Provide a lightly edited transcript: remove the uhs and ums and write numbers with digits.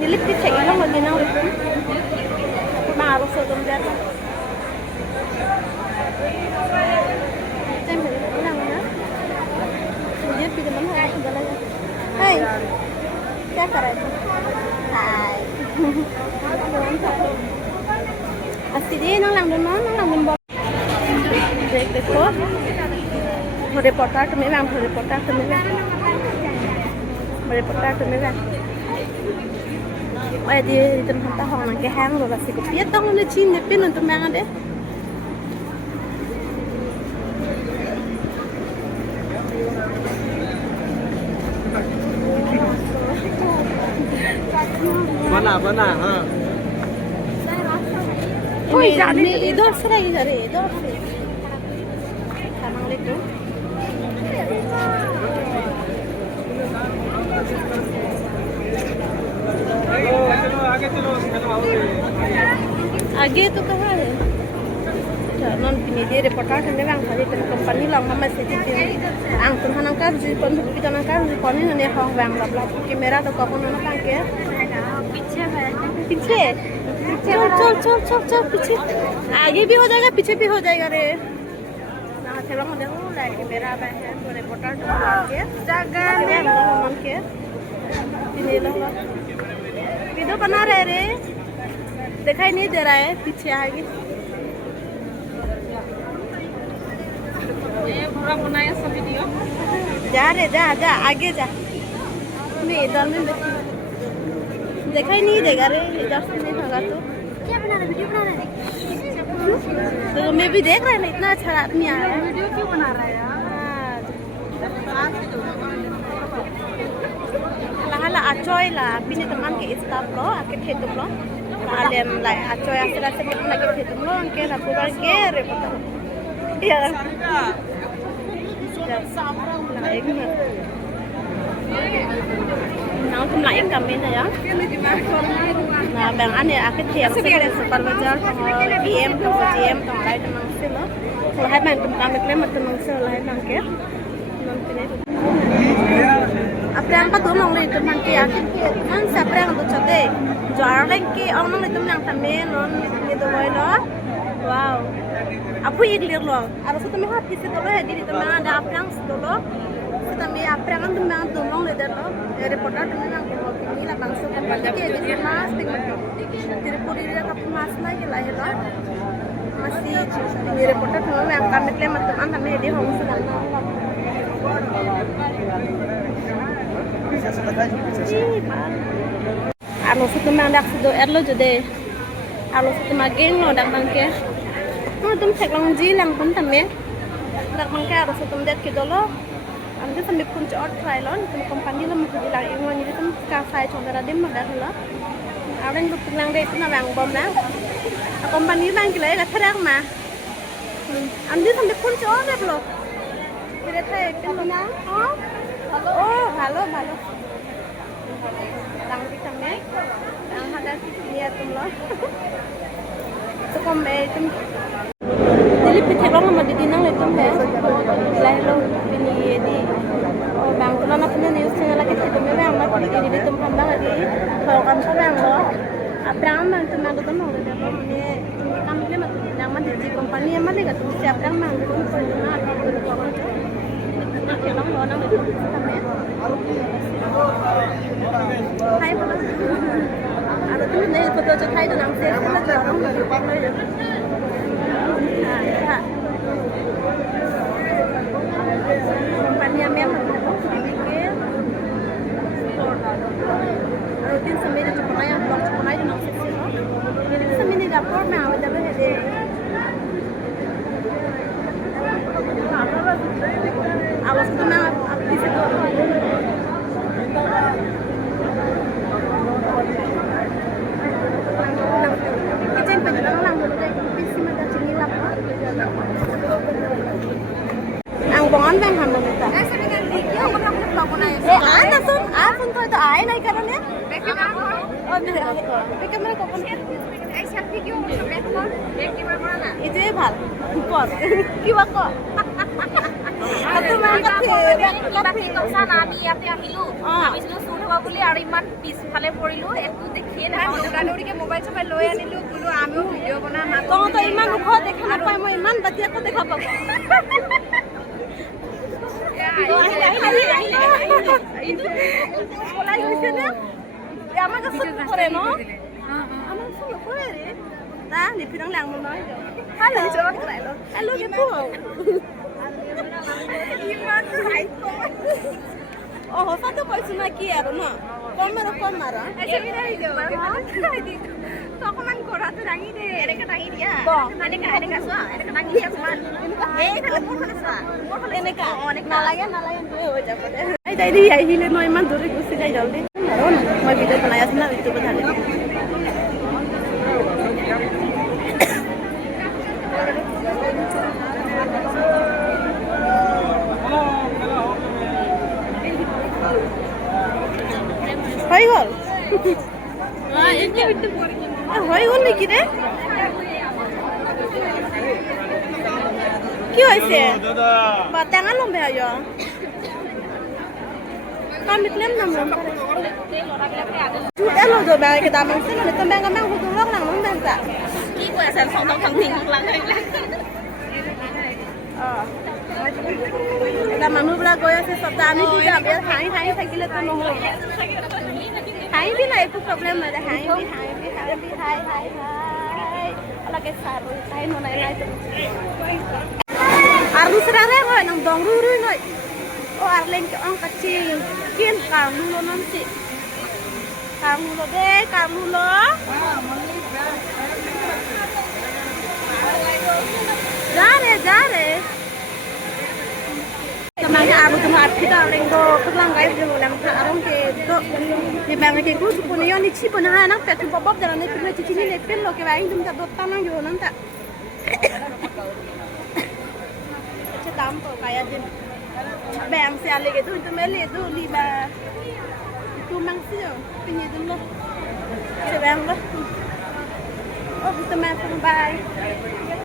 Nilip di cek ilang lagi nang itu. Baru sodom dia. Tem ilang na. Dia pinjam mana aku jalan. Hai. क्या कर रहे थे? हाय. Asli nang lang dun bol. देखो. Reporter तो मेरा reporter तो मेरा. Reporter to meron. Ay di dito na taho nang kehang lo basi ko. Piet tong na chin de pin to mga de. बना हाँ ini idor से रही इधर idor से खाना लेके आगे तो कहाँ है non pinili reporter kan memang hari itu company lang mama sedih ang tuhan angkar jadi pun kita angkar jadi pun ini hong bang bla kamera तो कौन ना कांके पीछे चल पीछे आगे भी हो जाएगा पीछे भी हो जाएगा रे ना चलो हम देखो लाइट कैमरा पे है तो रिपोर्टर तो आके जगह मन के ये लो वीडियो बना रहे रे दिखाई नहीं दे रहा है पीछे आगे ये पूरा बनाया सब वीडियो जा रे जा आगे जा नहीं इधर में दिखाई नहीं देगा रे इधर से नहीं होगा तो क्या बना रहा वीडियो बना रहा है तो मैं भी देख रहा है ना इतना अच्छा आदमी आया है वीडियो क्यों बना रहा है यार hala acoy lah pini teman ke staff lo ake thetum lo kalian lah acoy asal betul lagi thetum lo ke na pura ke reporter iya Nah, aku lain kami na ya. Nah, bang ane aku tiap sekali supervisor tengah PM tengah GM tengah lain tengah sila. Kalau hai bang kami klaim tengah sila lain bang ke. Nanti ni. Apa yang kau tolong le itu bang ke aku. Man siapa yang tu cete. Jarang ke orang itu yang tamen non itu boleh lo. Wow. Apa yang clear lo? Arus itu mah hati itu lo hadi itu mah ada apa yang itu lo. Tapi apa yang tu mah tolong le itu lo. Reporter tu mah ini lah bangsa kan ke jadi mas dengan jadi puri dia tak mas lagi lah itu. Masih ini reporter tu mah kami klaim teman kami di hong sedang. Arus itu mah dak sudah erlo jadi. Arus itu mah geng lo dak bangke. तुम ठेकलांग जी lung पन तमे dak mangke harus tum det ki dolo ande sambil punch out try lon tum company lam ku dilang ingwan ni tum ka sai chondara dim madak la awen bu pulang de tuna bang bom na company bang ki lai la tharang ma ande sambil punch out det lo kire thai kin na oh halo lang ki tame ang hada ki tum lo to kom tum Dili pitheklang ma di dinang le tum he lahlo pini di bang tuna na pina news channel la kete tum me amma pini di tum hamba di program sa bang lo aprang man tum na tum le da ne kam le ma tum na ma di company ma le ga tum se aprang man tum ko na ko long lo na me hai ba ada tum ne foto cho thai da nang se la ja rong le pa le Company kami bikin rutin semini cukup yang blog cukup aja nong sih jadi semini dapur nah udah berhenti awas tuh nah di situ kita yang pengen orang dulu deh visi mata cingilap ang bongan bang ham kita ana sun apun to ai nai karon ya camera ko pun ai selfie kyo back camera bana ite bhal upor ki bako Aku mang বাকী কথা না আমি ইয়াতে আহিলো ভাবিছিলো চুৰ হ'ব বুলি আৰু ইমান পিছফালে পৰিলো একো দেখিয়ে নাপাওঁ দৌৰাদৌৰিকে মোবাইল চবাইল লৈ আনিলো বোলো আমিও ভিডিঅ' বনাম তহঁতৰ ইমান ওখ দেখা নাপায় মই ইমান বাতি আকৌ দেখা পাব পলাই গৈছে নে আমাৰ গছত নপৰে ন আমাৰ গছত নপৰে ৰে না নিপিৰং লাংমো নহয় হেল্ল' কেপু সঁচাটো কৈছো না কি আৰু ন কম আৰু অকমান কৰাটো দাঙি দে এনেকে দাঙি দিয়া এনেকা চোৱা এনেকা দাঙি দিয়া অকমান এনেকা নালাগে হৈ যাব দে তাই দি আহিলে ন ইমান দূৰে গুচি যাই জলদি মই ভিডিঅ' বনাই আছো না ইউটিউবত ঢালি হৈ গ'ল হৈ গ'ল নেকি ৰে কি হৈছে বা টেঙা ল'ম বেয়া kami klaim namun lo do ba ke damang sino ni tambang kamang hudulok lang mong benta কি কৈ আছে থং থিং lang এটা মানুহবিলাক গৈ আছে চব আমি কি যাম হাঁহি থাকিলে তো নহ'ব হাঁহিবি না একো প্ৰব্লেম নাই হাঁহিবি অলপকে চাৰো হাঁহি নলাই নাই আৰু দুসরাৰে হয় নং দংৰুই নাই arleng ke orang kecil kin kamu lo nanti kamu lo jare temannya aku tuh hati dah lenggo kelang guys dulu lam arong ke do di bang ke ku punya yo ni cipu nah anak petu bob dalam ni punya cici ni lepin lo ke baing tum tak tanang yo nanti cetampo kayak dia bang xe lê cái tôi mới lê tôi đi bà tôi mang siêu cái gì tôi luôn xe bang đó ô tôi mang không bay